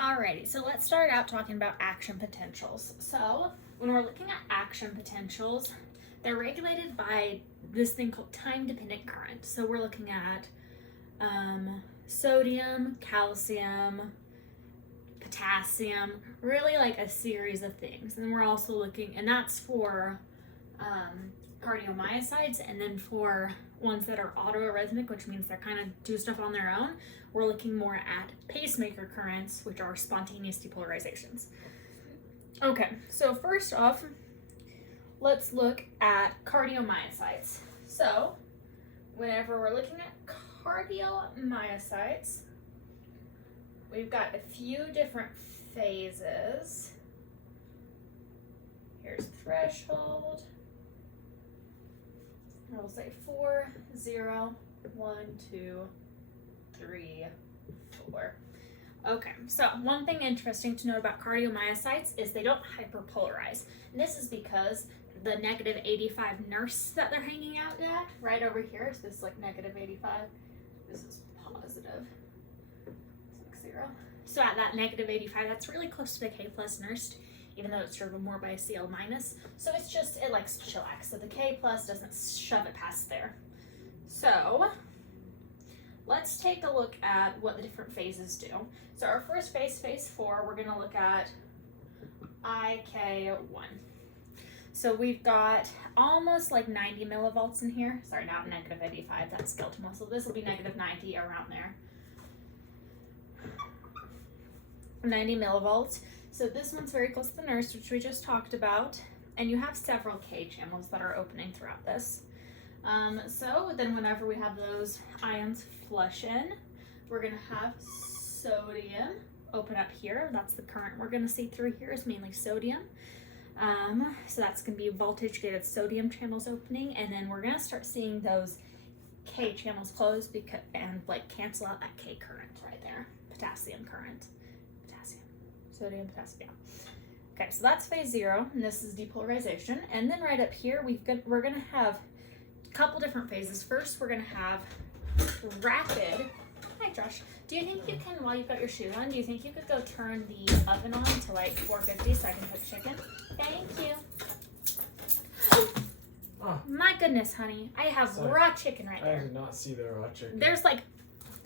Alrighty, so let's start out talking about action potentials. So when we're looking at action potentials, they're regulated by this thing called time-dependent current. So we're looking at sodium, calcium, potassium, really like a series of things. And then we're also looking, and that's for cardiomyocytes, and then for ones that are autoarrhythmic, which means they're kind of do stuff on their own, we're looking more at pacemaker currents, which are spontaneous depolarizations. Okay, so first off, let's look at cardiomyocytes. So whenever we're looking at cardiomyocytes, we've got a few different phases. Here's threshold. I will say 4, 0, 1, 2, 3, 4. Okay, so one thing interesting to note about cardiomyocytes is they don't hyperpolarize. And this is because the negative 85 nurse that they're hanging out at, right over here, is this like negative 85. This is positive. It's like 0. So at that negative 85, that's really close to the K plus nurse, even though it's driven more by a Cl minus. So it's just, it likes to chillax. So the K plus doesn't shove it past there. So let's take a look at what the different phases do. So our first phase, phase 4, we're gonna look at IK1. So we've got almost like 90 millivolts in here. Sorry, not negative 85, that's skeletal muscle. This will be negative 90, around there. 90 millivolts. So this one's very close to the nurse, which we just talked about. And you have several K channels that are opening throughout this. So then whenever we have those ions flush in, we're gonna have sodium open up here. That's the current we're gonna see through here is mainly sodium. So that's gonna be voltage gated sodium channels opening, and then we're gonna start seeing those K channels close because and like cancel out that K current right there. Potassium current. Potassium. Sodium, potassium. Okay, so that's phase 0, and this is depolarization. And then right up here we're gonna have a couple different phases. First, we're gonna have rapid. Hi, Josh. Do you think you can, while you've got your shoe on, do you think you could go turn the oven on to like 450 so I can cook chicken? Thank you. Oh. My goodness, honey. I have raw chicken right I there. did not see the raw chicken. There's like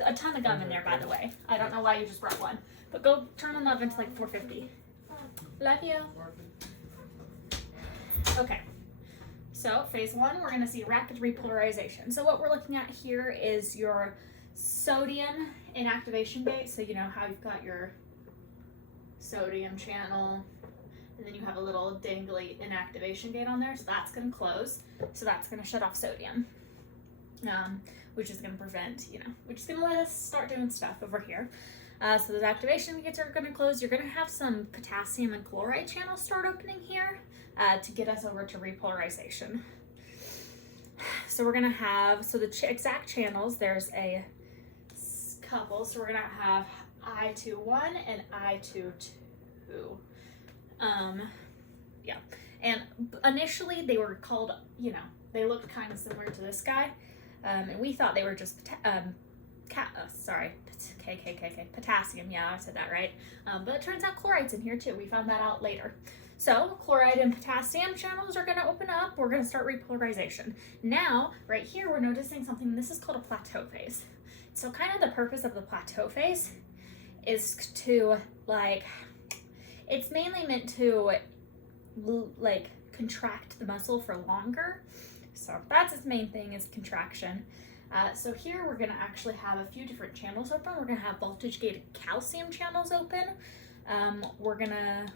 a ton of gum in there, by the way. I don't know why you just brought one. But go turn on the oven to like 450. Love you. Okay. So phase 1, we're going to see rapid repolarization. So what we're looking at here is your sodium inactivation gate. So you know how you've got your sodium channel, and then you have a little dangly inactivation gate on there. So that's going to close. So that's going to shut off sodium, which is going to prevent, which is going to let us start doing stuff over here. So those activation gates are going to close. You're going to have some potassium and chloride channels start opening here to get us over to repolarization. So we're going to have, so the exact channels, there's a couple. So we're going to have I21 and I22. Yeah. And initially they were called, they looked kind of similar to this guy. And we thought they were just potassium. Yeah, I said that right. But it turns out chloride's in here too. We found that out later. So chloride and potassium channels are going to open up. We're going to start repolarization. Now, right here, we're noticing something. This is called a plateau phase. So kind of the purpose of the plateau phase is to it's mainly meant to contract the muscle for longer. So that's its main thing, is contraction. So here we're going to actually have a few different channels open. We're going to have voltage gated calcium channels open,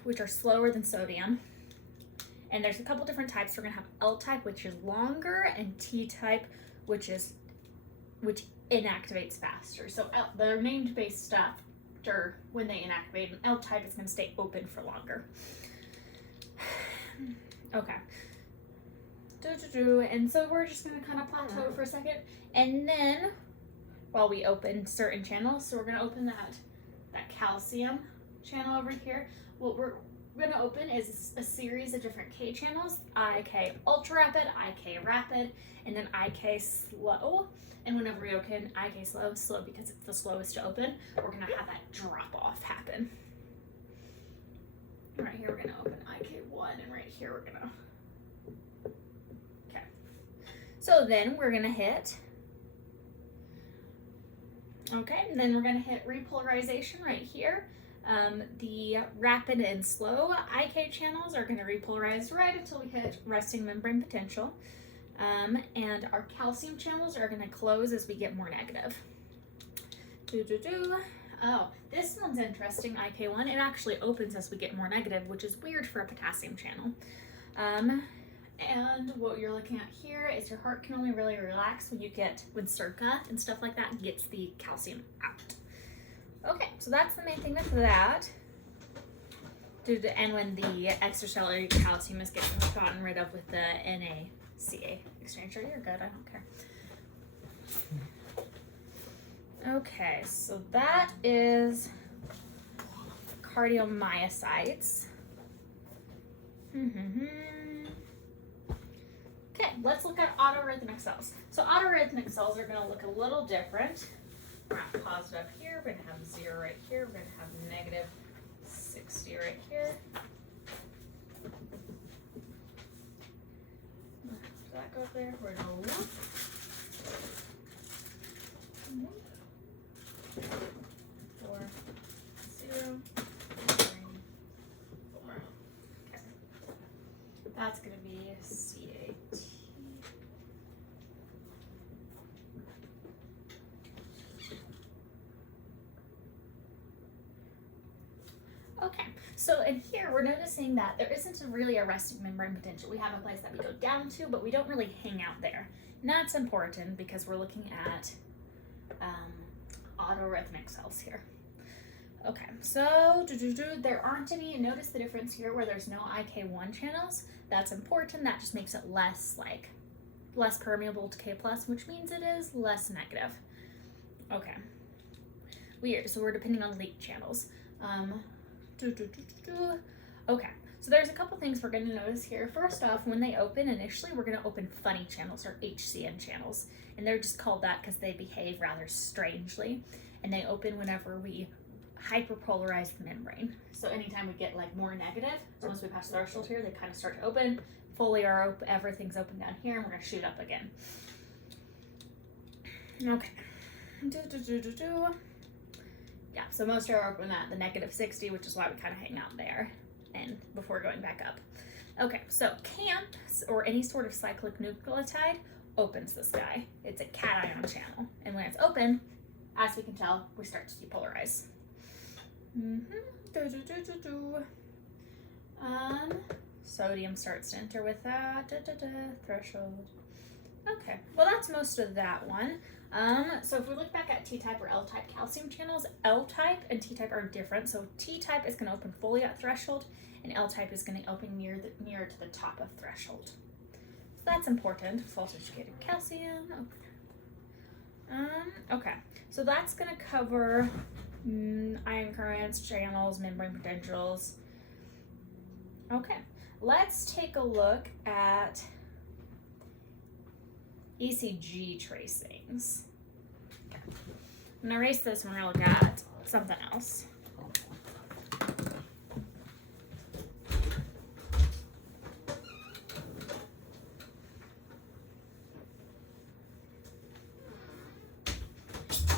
which are slower than sodium. And there's a couple different types. We're going to have L type, which is longer, and T type, which inactivates faster. So they're named based after when they inactivate. And L type is going to stay open for longer. Okay. And so we're just going to kind of plateau for a second, and then while we open certain channels, so we're going to open that calcium channel over here. What we're going to open is a series of different K channels: IK ultra rapid, IK rapid, and then IK slow. And whenever we open IK slow because it's the slowest to open, we're going to have that drop off happen. here we're gonna open IK1, and right here we're gonna, okay. So then we're gonna hit, okay, and then we're gonna hit repolarization right here. The rapid and slow IK channels are gonna repolarize right until we hit resting membrane potential. And our calcium channels are gonna close as we get more negative. Oh, this one's interesting, IK1. It actually opens as we get more negative, which is weird for a potassium channel. And what you're looking at here is your heart can only really relax when circa and stuff like that gets the calcium out. Okay, so that's the main thing with that. And when the extracellular calcium is gotten rid of with the NaCa exchanger, you're good, I don't care. Okay, so that is cardiomyocytes. Okay, let's look at autorhythmic cells. So autorhythmic cells are going to look a little different. We're at positive here, we're going to have 0 right here, we're going to have negative 60 right here. Does that go up there? We're going to loop. 4, 0, 3, 4. Okay. That's going to be CAT. Okay, so in here we're noticing that there isn't really a resting membrane potential. We have a place that we go down to, but we don't really hang out there. And that's important because we're looking at autorhythmic cells here. Okay, so there aren't any. Notice the difference here where there's no IK1 channels. That's important. That just makes it less permeable to K+, which means it is less negative. Okay, weird. So we're depending on leak channels. Okay, so there's a couple things we're going to notice here. First off, when they open initially, we're going to open funny channels or HCN channels, and they're just called that because they behave rather strangely, and they open whenever we hyperpolarize the membrane. So anytime we get more negative, so once we pass the threshold here, they kind of start to open. Fully everything's open down here, and we're going to shoot up again. Okay. Yeah, so most are open at the negative 60, which is why we kind of hang out there and before going back up. Okay, so CAMPS, or any sort of cyclic nucleotide, opens this guy. It's a cation channel. And when it's open, as we can tell, we start to depolarize. Sodium starts to enter with that. Threshold. Okay, well that's most of that one. So if we look back at T-type or L-type calcium channels, L-type and T-type are different. So T-type is going to open fully at threshold, and L-type is going to open near to the top of threshold. So that's important. Voltage-gated calcium. Okay, so that's going to cover ion currents, channels, membrane potentials. Okay, let's take a look at ECG tracings. Okay. I'm gonna erase this and we're gonna look at something else.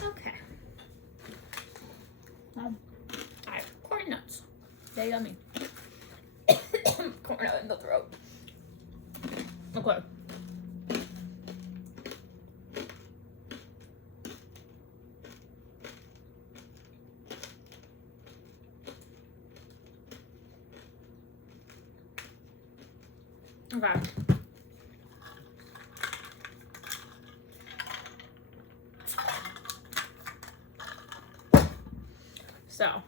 Okay. I have corn nuts. They're yummy. Corn nut in the throat. Okay. Okay. So,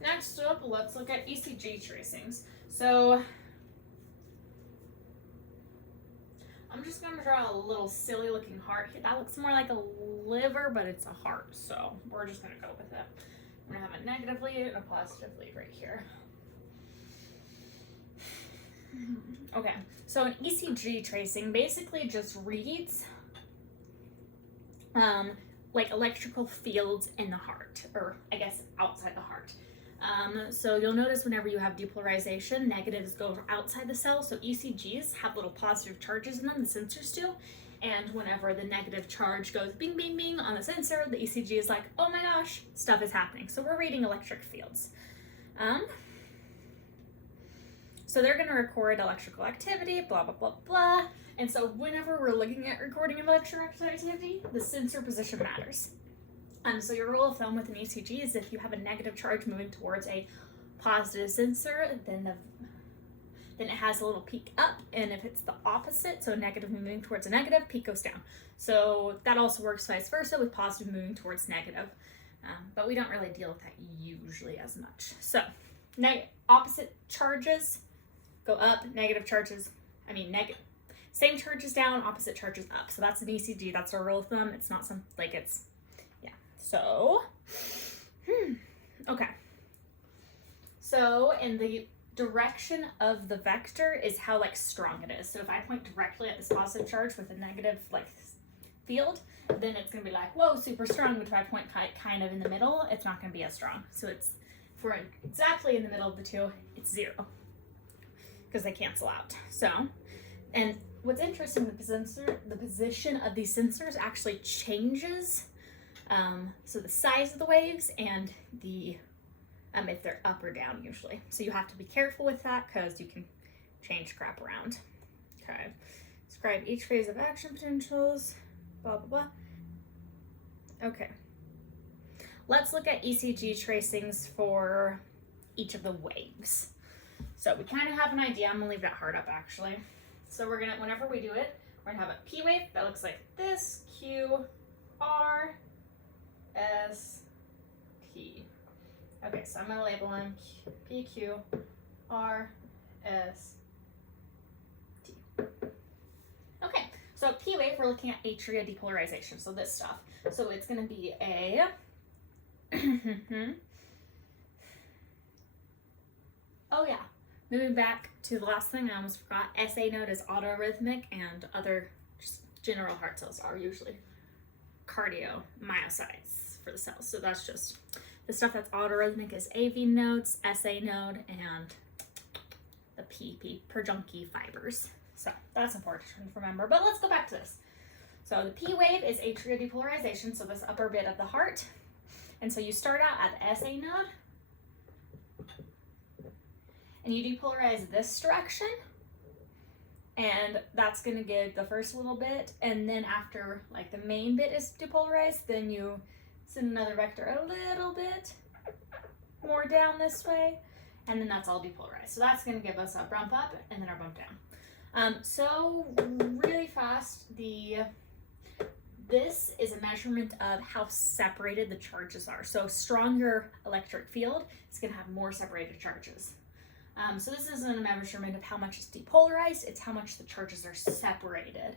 next up, let's look at ECG tracings. So, I'm just going to draw a little silly looking heart here. That looks more like a liver, but it's a heart. So, we're just going to go with it. I'm going to have a negative lead and a positive lead right here. Okay, so an ECG tracing basically just reads like electrical fields in the heart, or I guess outside the heart. So you'll notice whenever you have depolarization, negatives go outside the cell. So ECGs have little positive charges in them, the sensors do. And whenever the negative charge goes bing, bing, bing on the sensor, the ECG is like, oh my gosh, stuff is happening. So we're reading electric fields. So they're gonna record electrical activity, blah, blah, blah, blah. And so whenever we're looking at recording electrical activity, the sensor position matters. So your rule of thumb with an ECG is if you have a negative charge moving towards a positive sensor, then it has a little peak up, and if it's the opposite, so negative moving towards a negative, peak goes down. So that also works vice versa with positive moving towards negative. But we don't really deal with that usually as much. So opposite charges go up, negative charges, same charges down, opposite charges up. So that's an ECG, that's our rule of thumb. It's not yeah. So, okay. So in the direction of the vector is how strong it is. So if I point directly at this positive charge with a negative field, then it's gonna be whoa, super strong. But if I point kind of in the middle, it's not gonna be as strong. So if we're exactly in the middle of the two, it's 0 because they cancel out. So, and what's interesting, the position of these sensors actually changes. So the size of the waves and the if they're up or down usually. So you have to be careful with that because you can change crap around. Okay. Describe each phase of action potentials, blah, blah, blah. Okay. Let's look at ECG tracings for each of the waves. So we kind of have an idea. I'm gonna leave that hard up actually. So whenever we do it, we're gonna have a P wave that looks like this, Q, R, S, T. Okay, so I'm gonna label them P, Q, R, S, T. Okay, so P wave, we're looking at atria depolarization, so this stuff. So it's gonna be a oh yeah, moving back to the last thing I almost forgot, SA node is autorhythmic, and other just general heart cells are usually cardiomyocytes for the cells. So that's just the stuff that's autorhythmic is AV nodes, SA node, and the PP, Purkinje fibers. So that's important to remember. But let's go back to this. So the P wave is atria depolarization, so this upper bit of the heart. And so you start out at the SA node, and you depolarize this direction, and that's going to give the first little bit, and then after the main bit is depolarized, then you send another vector a little bit more down this way, and then that's all depolarized. So that's going to give us a bump up and then our bump down. So really fast, this is a measurement of how separated the charges are. So stronger electric field is going to have more separated charges. So this isn't a measurement of how much is depolarized, it's how much the charges are separated.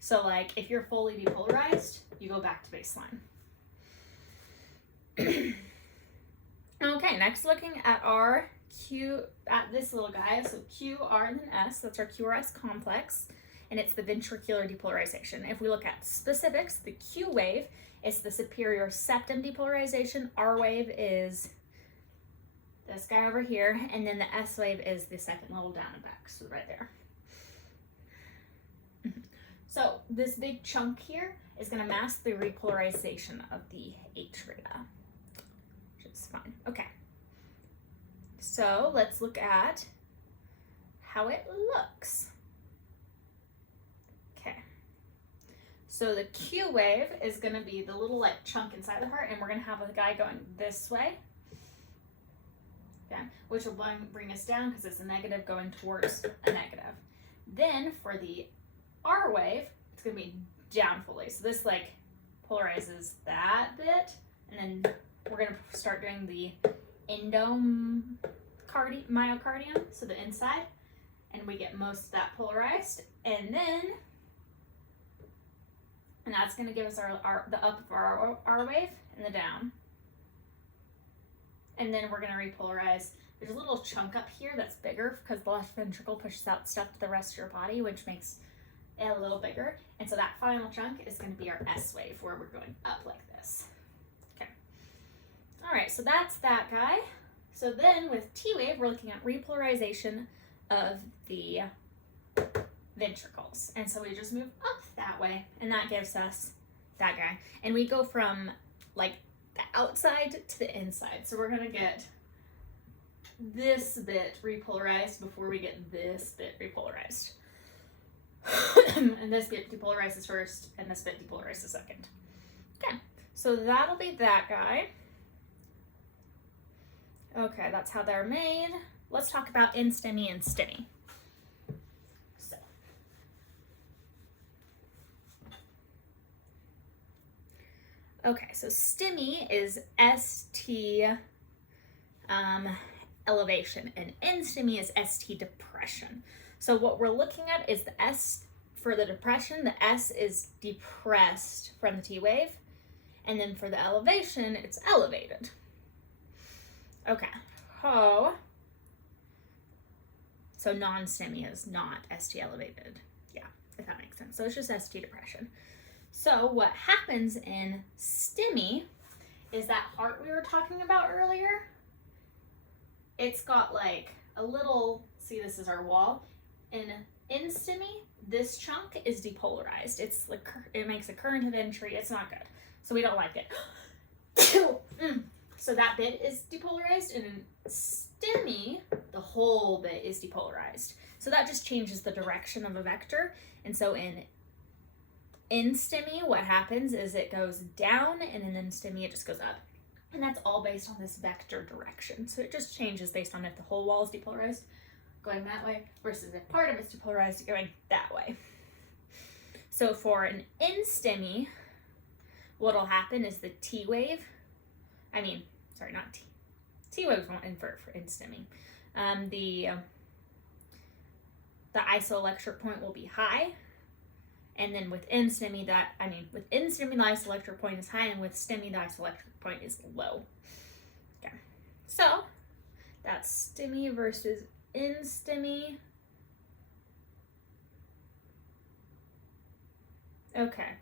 So if you're fully depolarized, you go back to baseline. Okay, next looking at our at this little guy, so Q, R, and then S, that's our QRS complex, and it's the ventricular depolarization. If we look at specifics, the Q wave is the superior septum depolarization, R wave is this guy over here, and then the S wave is the second level down and back, so right there. So this big chunk here is going to mask the repolarization of the atria, which is fine. Okay, so let's look at how it looks. Okay, so the Q wave is going to be the little chunk inside the heart, and we're going to have a guy going this way. Okay, which will bring us down because it's a negative going towards a negative. Then for the R wave, it's going to be down fully. So this polarizes that bit, and then we're going to start doing the myocardium, so the inside, and we get most of that polarized, and that's going to give us the up of our R wave and the down. And then we're going to repolarize. There's a little chunk up here that's bigger because the left ventricle pushes out stuff to the rest of your body, which makes it a little bigger. And so that final chunk is going to be our S wave, where we're going up like this. Okay. All right, so that's that guy. So then with T-wave, we're looking at repolarization of the ventricles. And so we just move up that way, and that gives us that guy. And we go from like the outside to the inside. So we're gonna get this bit repolarized before we get this bit repolarized. And this bit depolarizes first, and this bit depolarizes second. Okay, so that'll be that guy. Okay, that's how they're made. Let's talk about NSTEMI and STEMI. So, okay, so STEMI is ST elevation, and NSTEMI is ST depression. So what we're looking at is the S for the depression. The S is depressed from the T wave, and then for the elevation, it's elevated. Okay, so non-STEMI is not ST elevated. Yeah, if that makes sense. So it's just ST depression. So what happens in STEMI is that heart we were talking about earlier, it's got like a little, see, this is our wall. In STEMI, this chunk is depolarized. It's like, it makes a current of entry. It's not good. So we don't like it. So that bit is depolarized, and in STEMI, the whole bit is depolarized. So that just changes the direction of a vector. And so in STEMI, what happens is it goes down, and in NSTEMI, it just goes up. And that's all based on this vector direction. So it just changes based on if the whole wall is depolarized, going that way, versus if part of it's depolarized, going that way. So for an NSTEMI, what'll happen is the T wave, T wave won't invert for NSTEMI. The isoelectric point will be high, and then with NSTEMI, with NSTEMI the isoelectric point is high, and with STEMI the isoelectric point is low. Okay, so that's STEMI versus NSTEMI. Okay.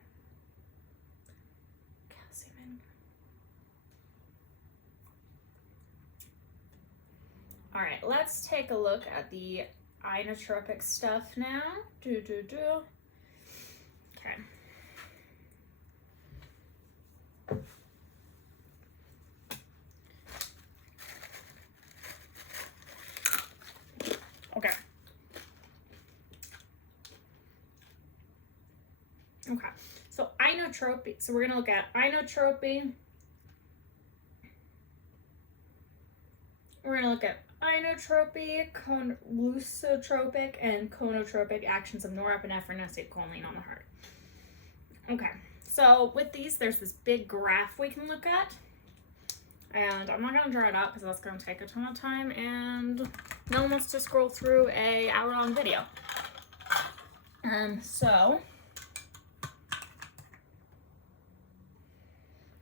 All right, let's take a look at the inotropic stuff now. Okay. Okay, so inotropy. So we're gonna look at inotropy. We're gonna look at inotropy, lusotropic, and conotropic actions of norepinephrine and acetylcholine on the heart. Okay, so with these, there's this big graph we can look at. And I'm not gonna draw it out because that's gonna take a ton of time, and no one wants to scroll through an hour-long video. So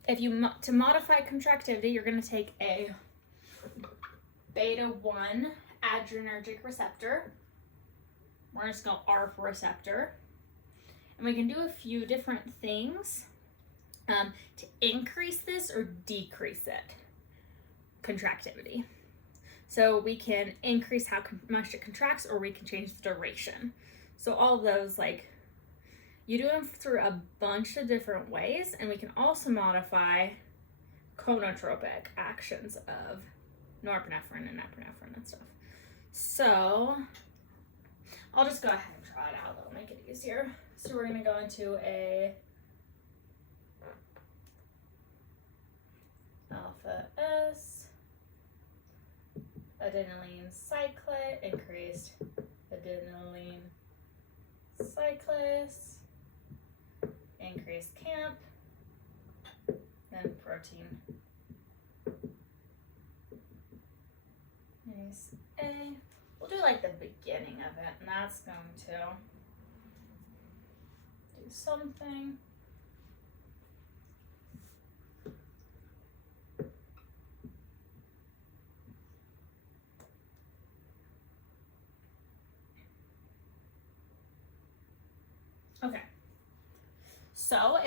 if you to modify contractivity, you're gonna take a beta 1 adrenergic receptor. We're just going to ARP receptor. And we can do a few different things to increase this or decrease it, contractivity. So we can increase how much it contracts, or we can change the duration. So all of those, like, you do them through a bunch of different ways, and we can also modify conotropic actions of norepinephrine and epinephrine and stuff. So I'll just go ahead and draw it out. That'll make it easier. So we're going to go into a alpha S, adenylene cyclase, increased adenylene cyclase, increased camp, then protein A. We'll do like the beginning of it, and that's going to do something. Okay. So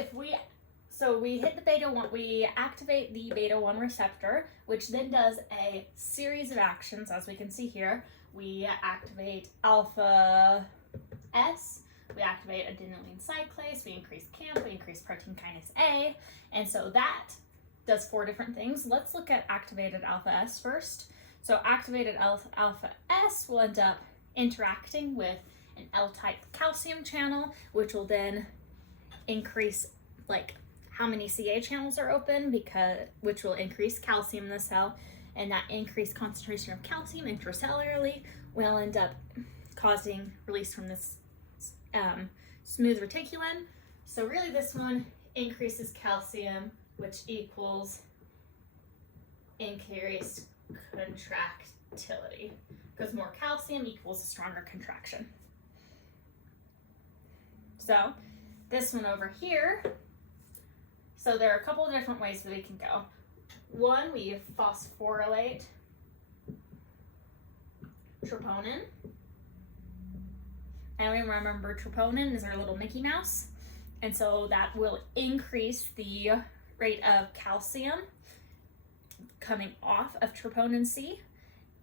So we hit the beta 1, we activate the beta 1 receptor, which then does a series of actions, as we can see here. We activate alpha S, we activate adenylyl cyclase, we increase CAMP, we increase protein kinase A, and so that does 4 different things. Let's look at activated alpha S first. So activated alpha S will end up interacting with an L-type calcium channel, which will then increase like how many Ca channels are open, which will increase calcium in the cell, and that increased concentration of calcium intracellularly will end up causing release from this smooth reticulin. So really this one increases calcium, which equals increased contractility, because more calcium equals a stronger contraction. So this one over here, so there are a couple of different ways that we can go. One, we phosphorylate troponin. And we remember troponin is our little Mickey Mouse. And so that will increase the rate of calcium coming off of troponin C,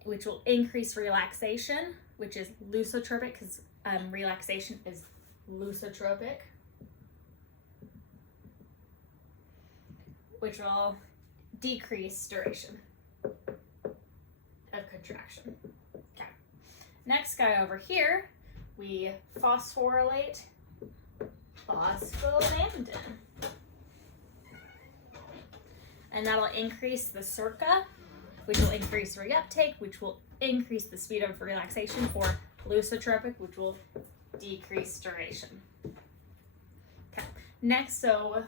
which will increase relaxation, which is lusotropic, because relaxation is lusotropic, which will decrease duration of contraction. Okay. Next guy over here, we phosphorylate phospholambdin. And that'll increase the circa, which will increase reuptake, which will increase the speed of relaxation, or lusotropic, which will decrease duration. Okay. Next, so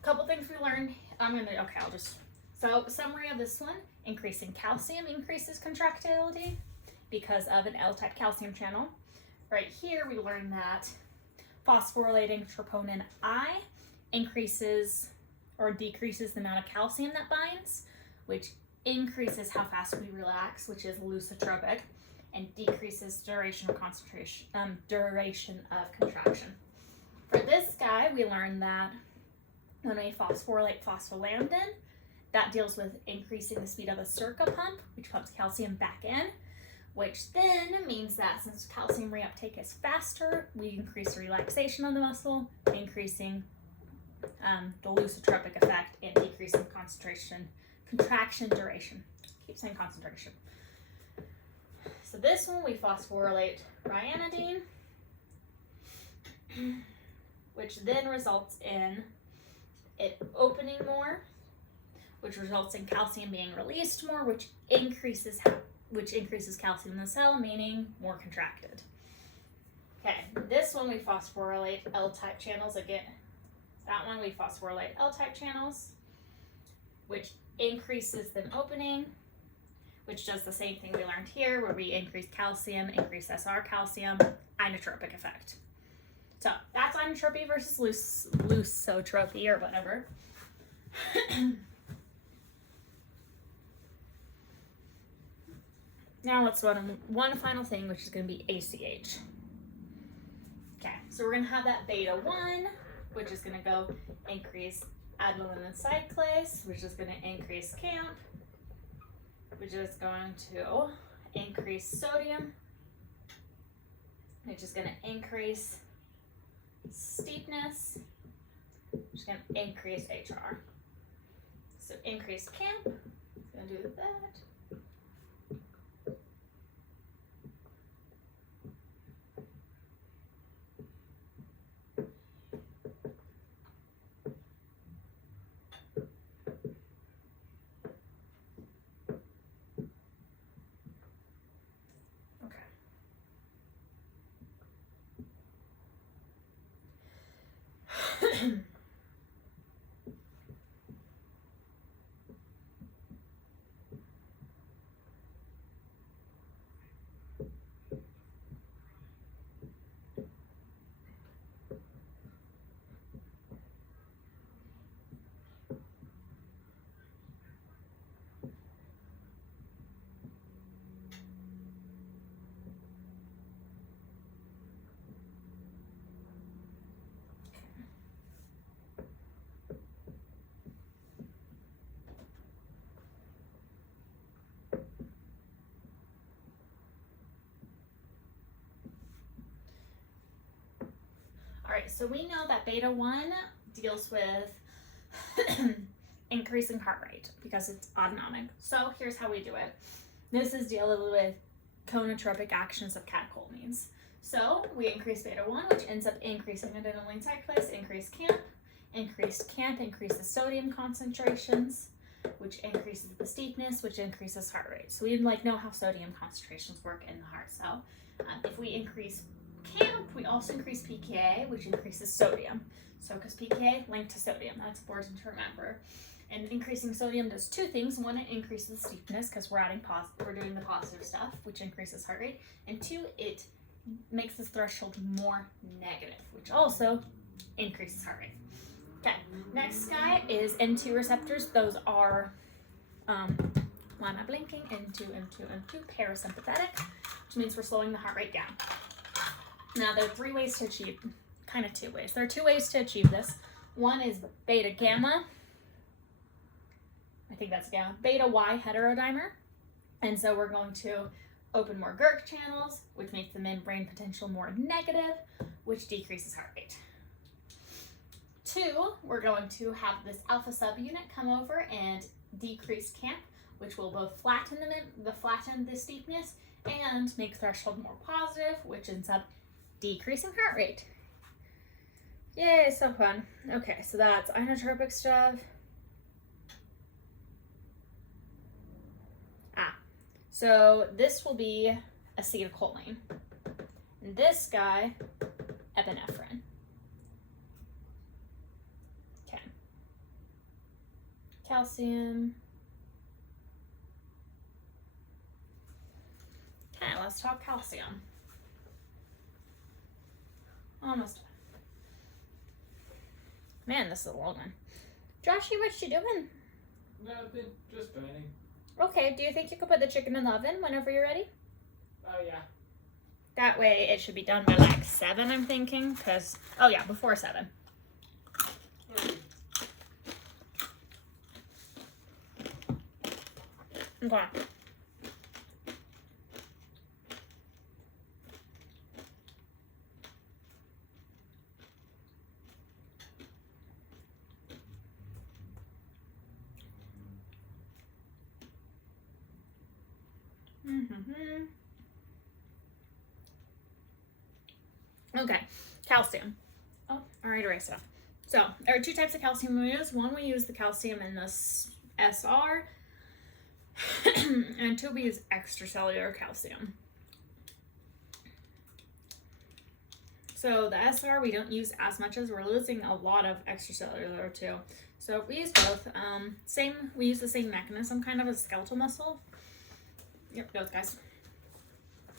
a couple things we learned. So summary of this one: increasing calcium increases contractility because of an L-type calcium channel. Right here, we learned that phosphorylating troponin I increases or decreases the amount of calcium that binds, which increases how fast we relax, which is lusotropic, and decreases duration of contraction. For this guy, we learned that when we phosphorylate phospholambdin, that deals with increasing the speed of the circa pump, which pumps calcium back in, which then means that since calcium reuptake is faster, we increase the relaxation of the muscle, increasing the lusotropic effect and decreasing contraction duration. Keep saying concentration. So this one we phosphorylate ryanodine, which then results in it opening more, which results in calcium being released more, which increases calcium in the cell, meaning more contracted. Okay, this one we phosphorylate L-type channels again. That one we phosphorylate L-type channels, which increases them opening, which does the same thing we learned here, where we increase calcium, increase SR calcium, inotropic effect. So that's inotropy versus lusotropy or whatever. Now let's run one final thing, which is going to be ACH. Okay, so we're going to have that beta 1, which is going to go increase adenylyl cyclase, which is going to increase CAMP, which is going to increase sodium, which is going to increase steepness, which is going to increase HR. So increase CAMP, it's going to do that. right, so we know that beta 1 deals with increasing heart rate because it's autonomic. So here's how we do it. This is dealing with conotropic actions of catecholamines. So we increase beta 1, which ends up increasing adrenaline cyclase, increased camp increases sodium concentrations, which increases the steepness, which increases heart rate. So we know how sodium concentrations work in the heart cell. If we increase camp, we also increase pKa, which increases sodium. So because pKa linked to sodium, that's important to remember. And increasing sodium does two things. One, it increases the steepness because we're doing the positive stuff, which increases heart rate. And two, it makes the threshold more negative, which also increases heart rate. Okay, next guy is M2 receptors. Those are, why am I blinking? M2, parasympathetic, which means we're slowing the heart rate down. Now, there are three ways to achieve, kind of two ways. There are two ways to achieve this. One is beta gamma. I think that's gamma. Beta Y heterodimer. And so we're going to open more GERK channels, which makes the membrane potential more negative, which decreases heart rate. Two, we're going to have this alpha subunit come over and decrease camp, which will both flatten the steepness and make threshold more positive, which ends up decreasing heart rate. Yay, so fun. Okay, so that's inotropic stuff. So this will be acetylcholine. And this guy, epinephrine. Okay. Calcium. Okay, let's talk calcium. Almost done. Man, this is a long one. Joshy, what you doing? Nothing, just planning. Okay, do you think you could put the chicken in the oven whenever you're ready? Oh, yeah. That way it should be done by like 7, I'm thinking, because, oh yeah, before 7. Okay. Okay, calcium. Oh, all right, erase it. So there are two types of calcium we use. One, we use the calcium in this SR, and two, we use extracellular calcium. So the SR we don't use as much as we're losing a lot of extracellular too. So we use both. We use the same mechanism, kind of as skeletal muscle. Here it goes, guys.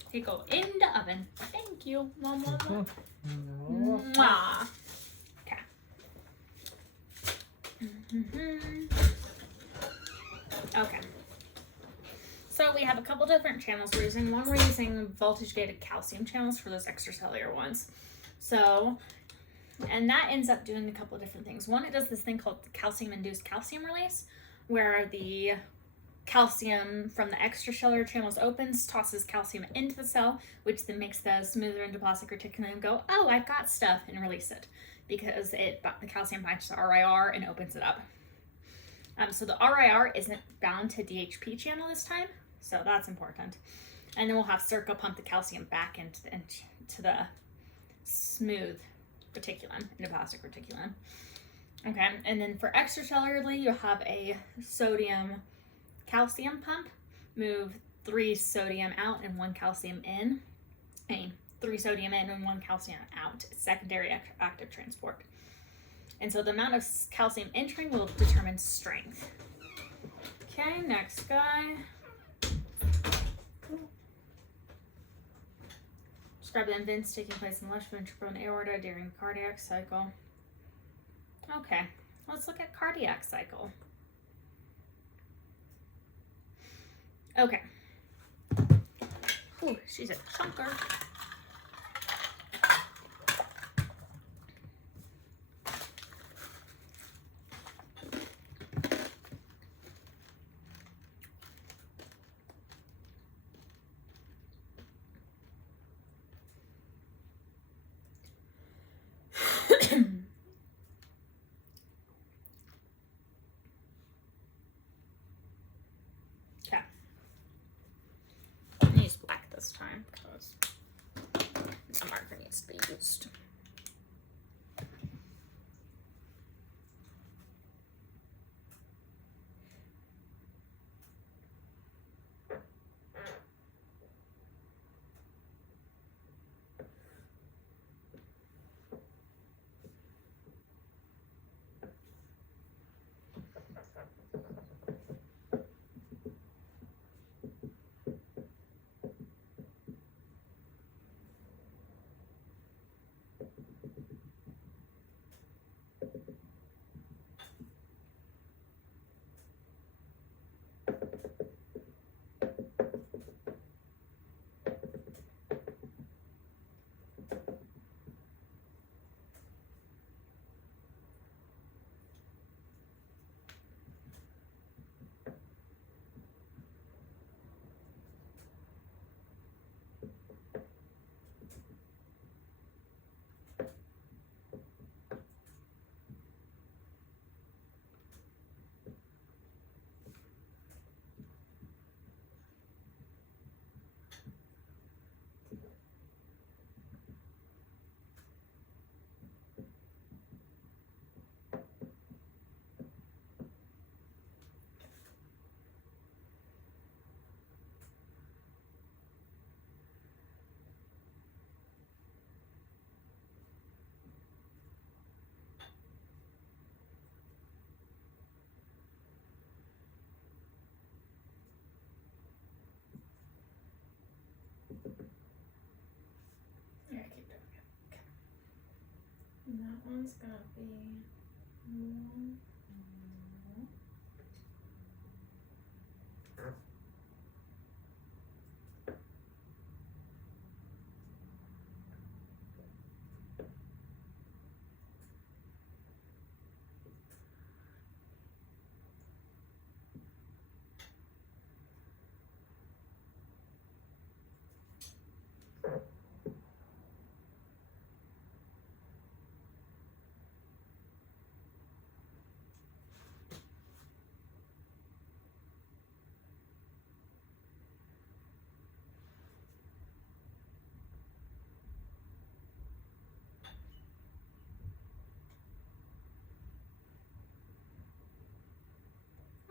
Okay, go in the oven. Thank you. Mwah. Okay. Okay. So we have a couple different channels we're using. One, we're using voltage-gated calcium channels for those extracellular ones. So, and that ends up doing a couple of different things. One, it does this thing called calcium-induced calcium release, where the calcium from the extracellular channels opens, tosses calcium into the cell, which then makes the smoother endoplasmic reticulum go, oh, I've got stuff, and release it, because the calcium binds to RIR and opens it up. So the RIR isn't bound to DHP channel this time, so that's important. And then we'll have Circa pump the calcium back into the smooth reticulum, endoplasmic reticulum. Okay, and then for extracellularly, you'll have a sodium calcium pump, move 3 sodium out and 1 calcium in. 3 sodium in and 1 calcium out. Secondary active transport. And so the amount of calcium entering will determine strength. Okay, next guy. Describe the events taking place in the left ventricle and aorta during the cardiac cycle. Okay, let's look at cardiac cycle. Okay. Ooh, she's a chunker. Okay. I'm gonna use black this time because the marker needs to be used. Yeah, keep doing it. Okay. And that one's gonna be one.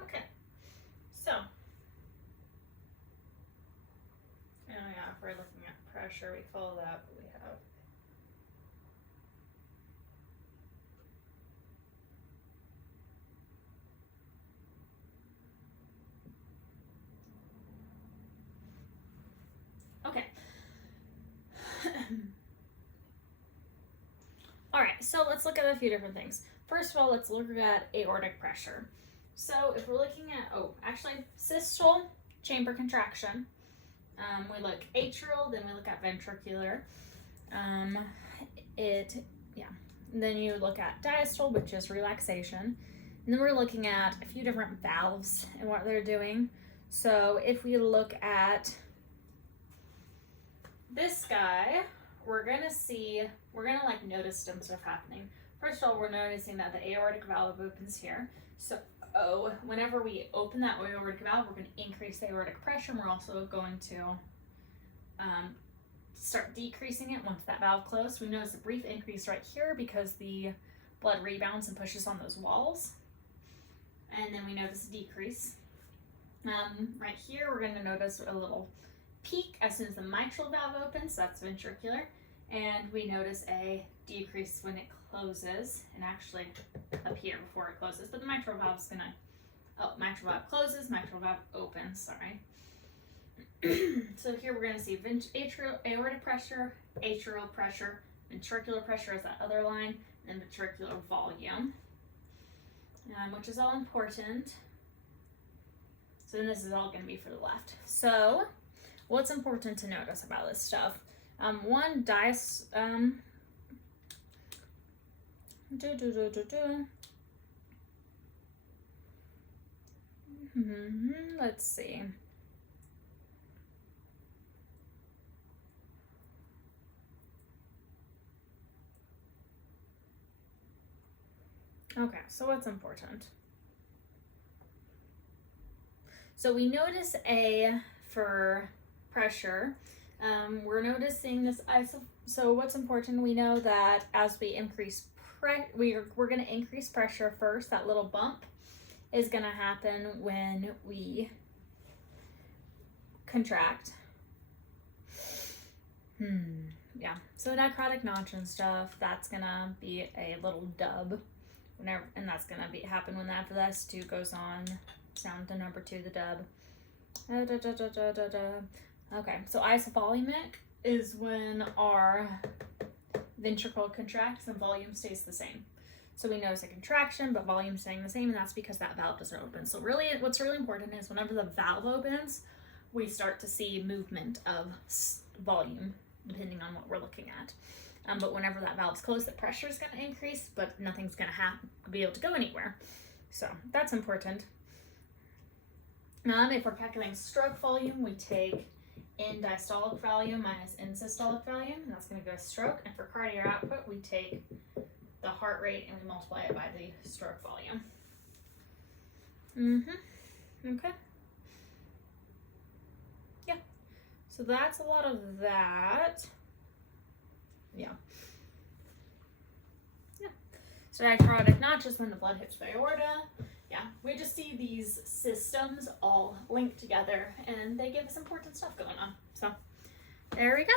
Okay, so, oh yeah, if we're looking at pressure, we follow that, but we have okay. All right, so let's look at a few different things. First of all, let's look at aortic pressure. So if we're looking at, systole, chamber contraction. We look atrial, then we look at ventricular. Then you look at diastole, which is relaxation. And then we're looking at a few different valves and what they're doing. So if we look at this guy, we're gonna notice some stuff happening. First of all, we're noticing that the aortic valve opens here. So whenever we open that aortic valve, we're going to increase the aortic pressure, and we're also going to start decreasing it once that valve closed. We notice a brief increase right here because the blood rebounds and pushes on those walls. And then we notice a decrease. Right here, we're going to notice a little peak as soon as the mitral valve opens, so that's ventricular. And we notice a decrease when it closes, and actually up here before it closes, but the mitral valve is mitral valve closes, mitral valve opens, sorry. So here we're gonna see aortic pressure, atrial pressure, ventricular pressure is that other line, and ventricular volume, which is all important. So then this is all gonna be for the left. So what's important to notice about this stuff? Let's see. Okay, so what's important? So we notice A for pressure. We're noticing this so what's important, we know that as we increase we're going to increase pressure first. That little bump is going to happen when we contract. Yeah, so dichrotic notch and stuff, that's going to be a little dub whenever, and that's going to happen when after the S2 goes on, sound to number 2, the dub. Okay, so isovolumic is when our ventricle contracts and volume stays the same. So we notice a contraction, but volume staying the same, and that's because that valve doesn't open. So really, what's really important is whenever the valve opens, we start to see movement of volume, depending on what we're looking at. But whenever that valve's closed, the pressure is going to increase, but nothing's going to be able to go anywhere. So that's important. If we're calculating stroke volume, we take end diastolic volume minus end systolic volume, and that's going to give us stroke. And for cardiac output, we take the heart rate and we multiply it by the stroke volume. Okay. Yeah. So that's a lot of that. Yeah. So dichrotic notch is when the blood hits the aorta. Yeah, we just see these systems all linked together, and they give us important stuff going on. So there we go.